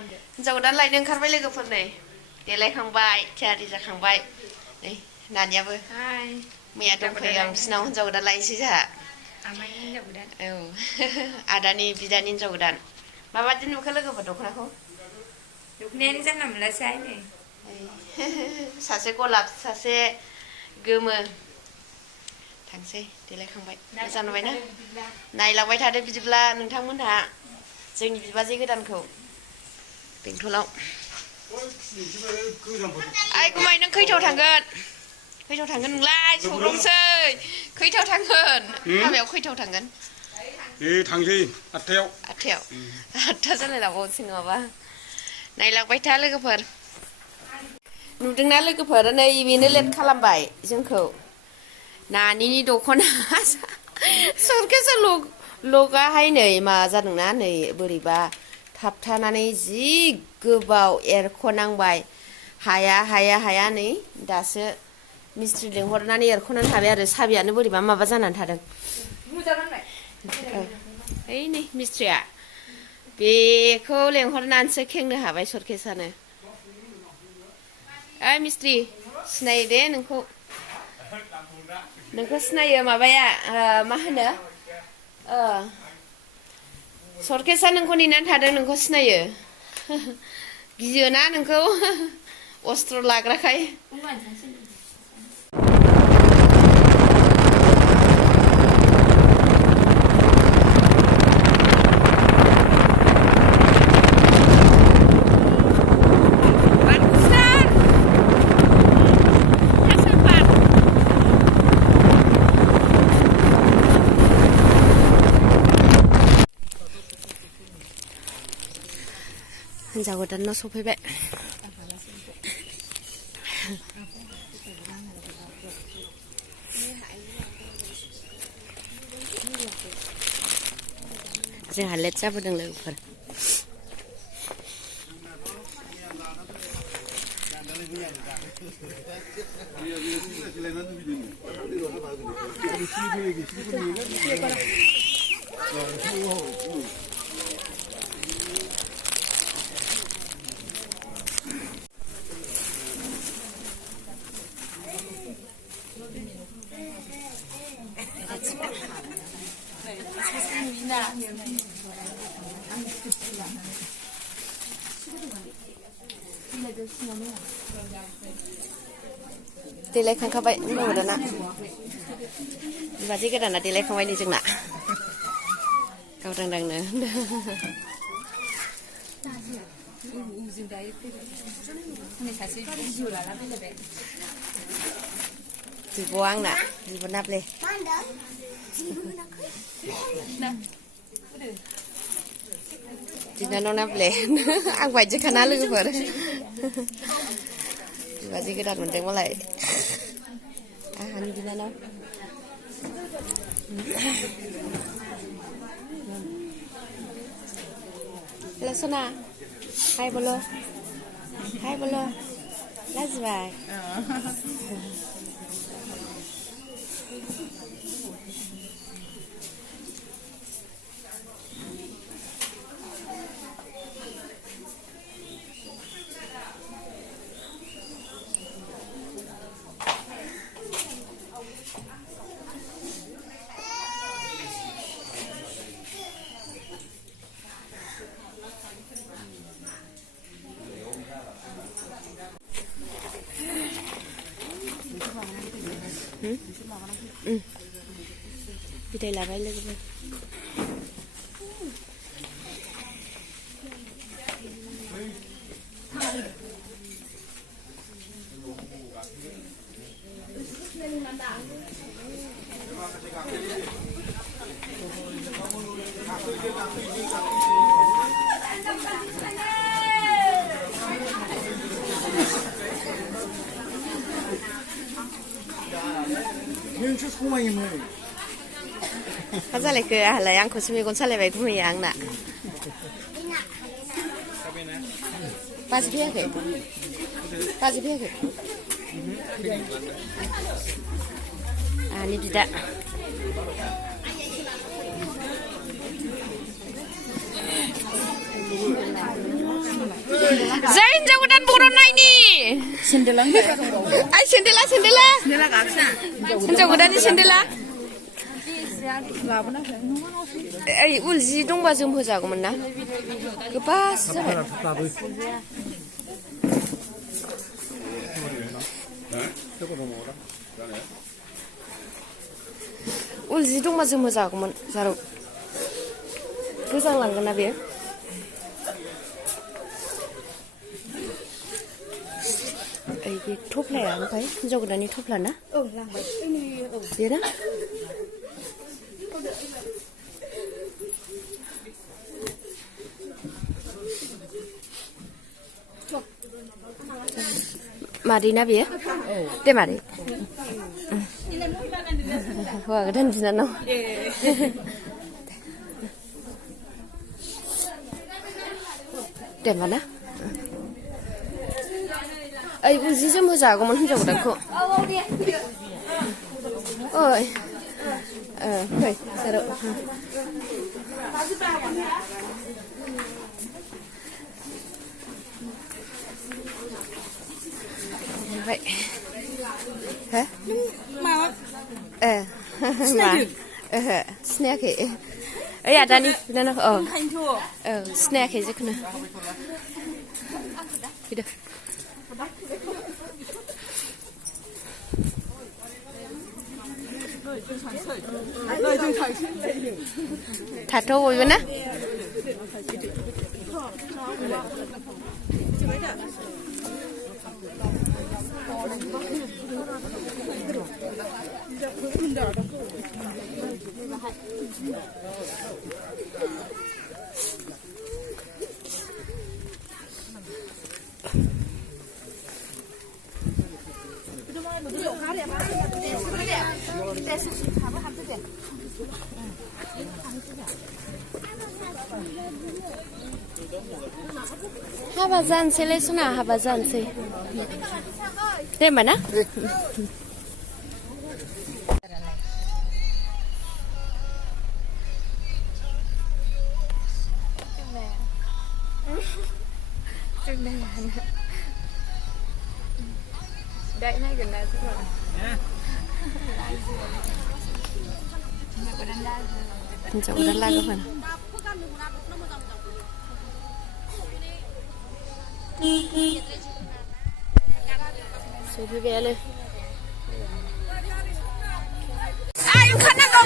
हिनजाव गोदान लायनो ओंखारबाय लोगोफोर नै देलायखांबाय थियारि जाखांबाय नै नानियाबो मैया दंफैयो आं बिसिनाव हिनजाव गोदान लायनोसै जोंहा आमाइनि हिनजाव गोदान औ आदानि बिदानि हिनजाव गोदान माबादि नुखो लोगोफोर दख'नाखौ दख'नायानो जानला मोनलासोहाय नै सासे गलाब सासे गोमो थांसै देलायखांबाय मोजां नुबायना नायलांबाय थादो बिदिब्ला नोंथांमोनहा जोंनि बिबाजै गोदानखौ बेंथलाव आइ गुमै नों खैथायाव थांगोन नोंलाय सौग्रावसै खैथायाव थांगोन हाबायाव खैथायाव थांगोन थांसै आठथायाव आठथा जालायलांबावसै नङाबा नायलांबाय था लोगोफोर नुदोंना लोगोफोर नै बेनो लेट खालामबाय जोंखौ नानिनि दख'ना सरखेसा लगाहाय नै मा जादोंना नै बोरैबा थाबथानानै जि गोबाव एरख'नांबाय हाया नै दासो मिस्ट्रि लिंहरनानै एरख'नानै थाबाय आरो साबियानो बोरैबा माबा जानानै थादों ओइ नै मिस्ट्रिया बेखौ लेंहरनानैसो खेंनो हाबाय सरखेसानो ओइ मिस्ट्रि सिनायो दे नोंखौ सिनायो माबाया मा होनो सरखेसा नोंखौ नेनानै थादों नोंखौ सिनायो गियोना नोंखौ अस्त्र लाग्राखाय हिनजाव गोदानाव सफैबाय जोंहा लेट जाबोदों लोगोफोर देलायखांखाबाय हिनजाव गोदाना बिबाजै गोदाना देलायखांबाय नै जोंना गावदांदांनो बिब' आंना बिब' नाब्ले बिनानाव नाब्ले आं बायदिखाना लोगोफोर बिबाजै गोदान मोनदों मालाय आंहानि बिनानाव हेल' सना हाय बोलो लाजिबाय बिदाय लाबाय लोगोफोर नोंसो समायोमोन मा जालायखो आंहालाय आंखौसो मेगन सालायबाय गुमैया आंना बाजै फैयाखै आंहानि बिदा Jai hinjaw godan बर' नायनि आइ सेन्देला हिन्जाव गोदाननि सेन्देला ओइ उल जि दंबा जोम होजागौमोन ना गोबासो जाबाय उल जि दंबा जोम होजागौमोन जारौ गोजांलांगोन ना बेयो ओइ बे थफ्लाया ओमफ्राय हिन्जाव गोदाननि थफ्ला ना औ लांबाय बे ना मादै ना बेयो दे मादै हौवा गोदान बिनानाव दे होमबा ना ओइ जि जोम होजागौमोन हिन्जाव गोदानखौ ओइ फै सारौ ओमफ्राय हो माबा मा ओहो सिनायाखै ओइ आदानि बिनानाव औ सिनायाखै जेखुनु फैदो थाथ' बयबो ना हाबा जानोसैलाय सना हाबा जानोसै दे होमबा ना Đấy này gần đây rồi. Hiन्जाव गोदान लागोमोन सफैबायानो ओंखारनांगौ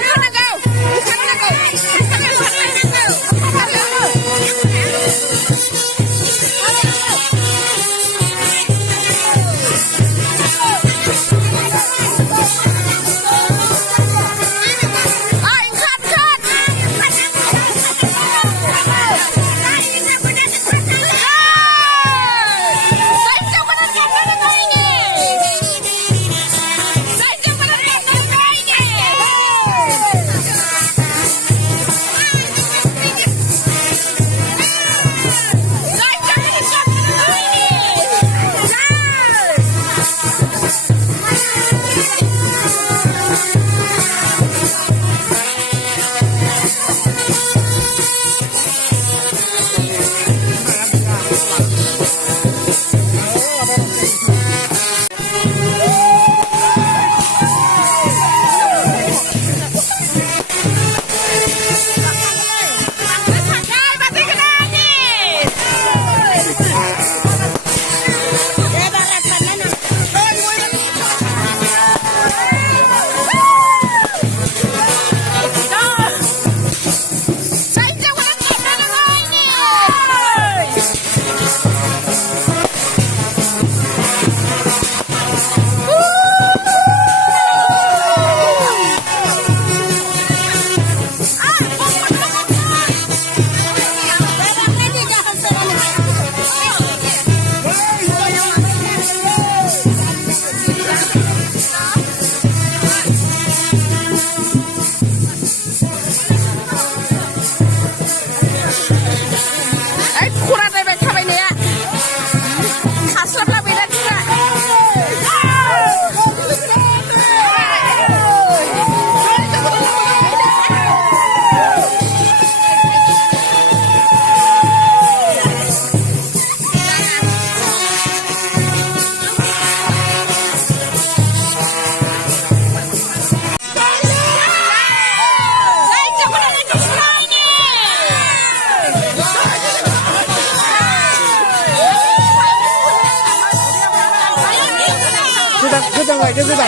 正外这是吧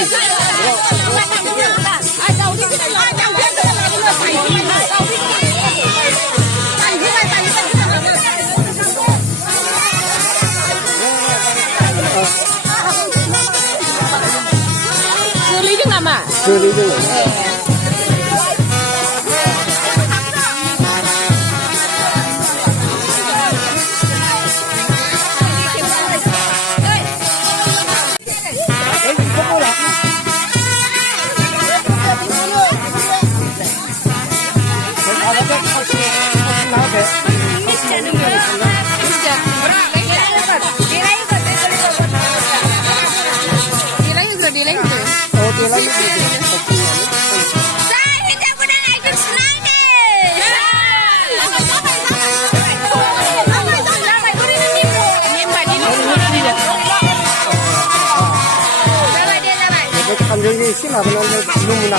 ？xử lý chừng nào mà xử lý chừng ăn cái gì xin là nó nung nè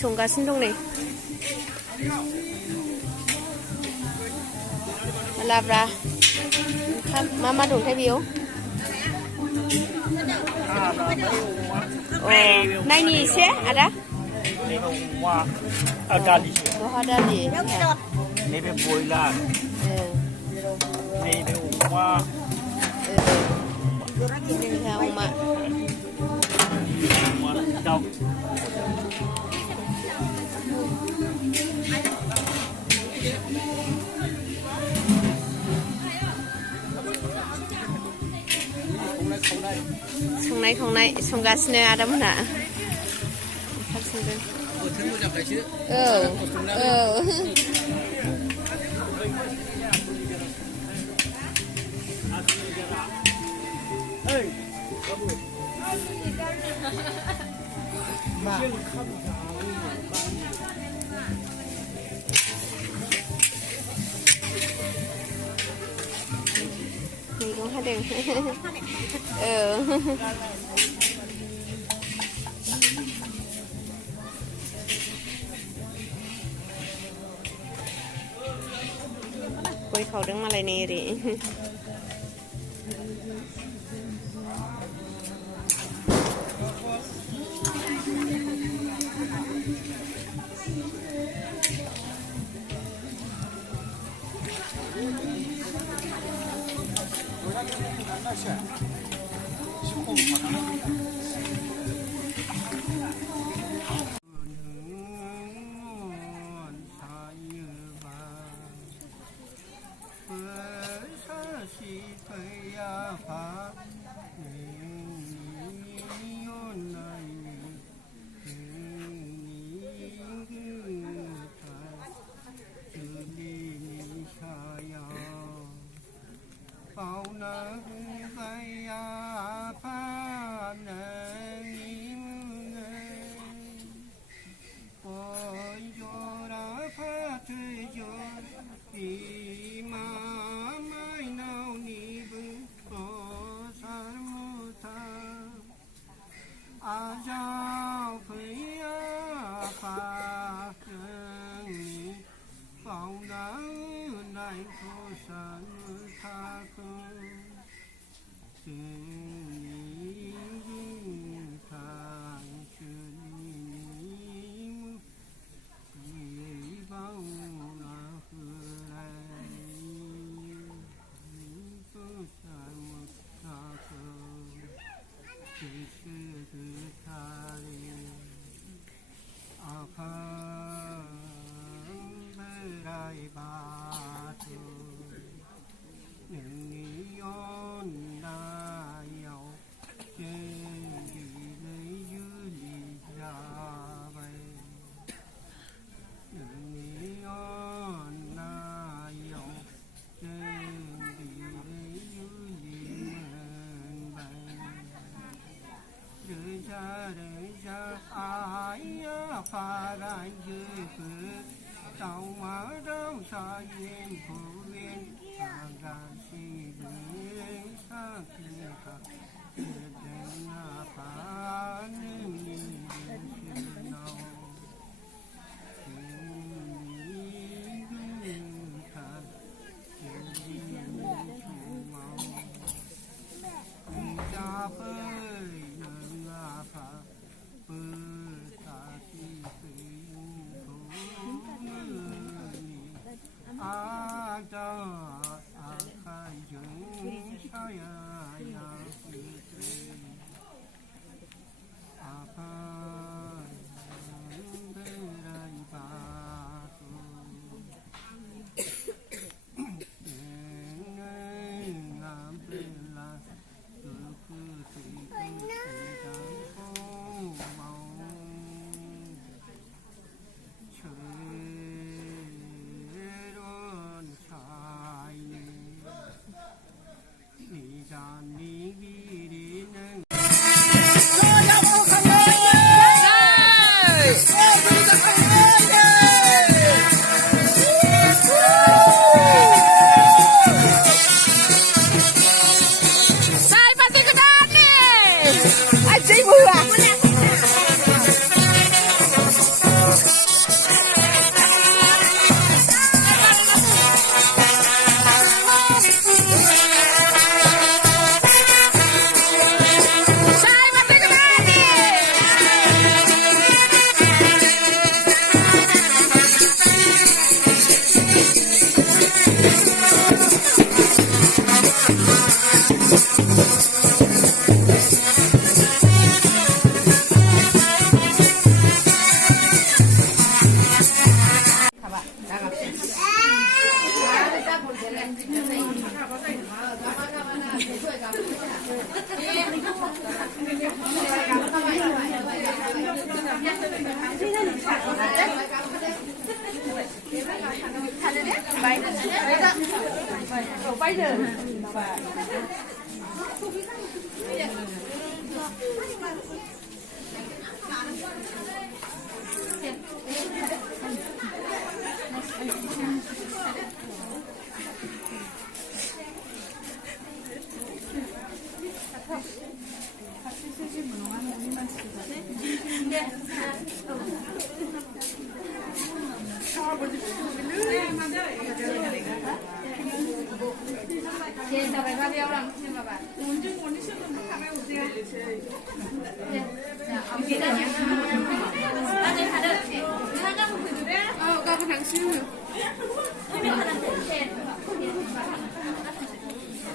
संगासिनो दं नै लाब्रा मा दंथाय बेयाव नायनि एसे आदा दालि बहा दालि नैबे बयलार नैबे अमा अमा दाउ संनाय खावनाय संगासिनो आदामोनहा ओंखाम संदों बोथोर मोजांखायसो मैगं हादों गय खावदों मालाय नै ओरै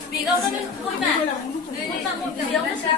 Vì đâu nó không mà. Không mà một điều nó sẽ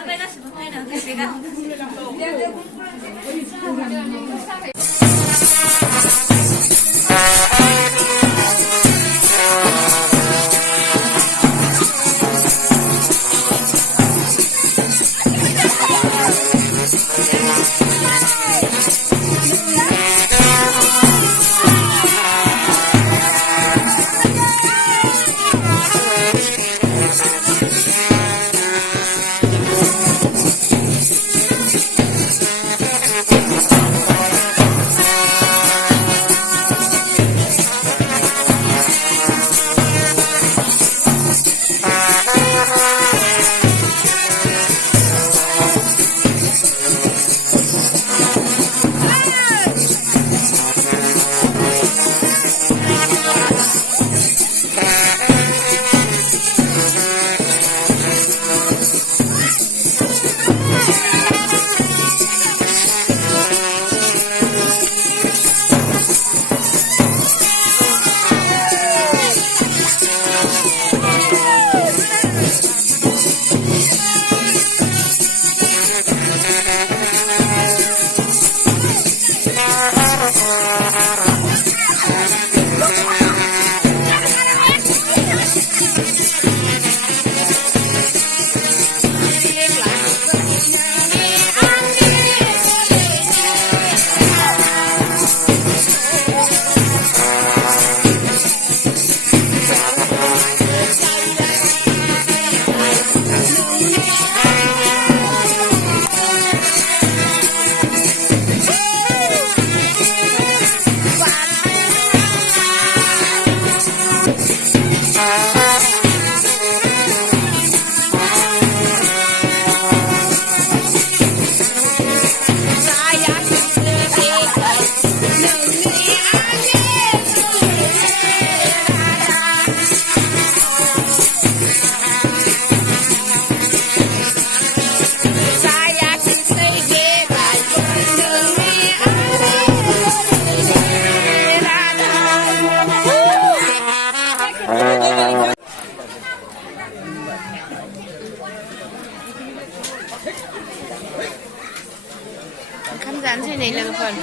Khán giả trên này là phần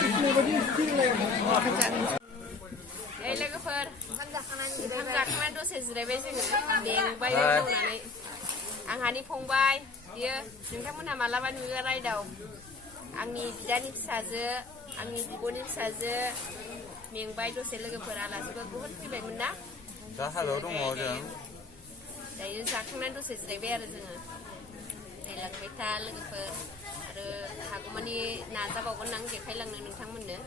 đây là cái phần khán giả khán đôi sẽ dưới đây đèn bay lên này anh Hani phong bay dia nोंथांमोनहा मालाबा नुयो रायदाव आंनि बिदानि फिसाजो आंनि बिब'नि फिसाजो मेंबाय दसे लोगोफोर आलासिबो बुहुद फैबायमोन ना दा हाबायाव दङ जों दायो जाखांनानै दसे जिरायबाय आरो जोङो नायलांबाय था लोगोफोर आरो हागौमानि नाजाबावगोन आं देखायलांनो नोंथांमोननो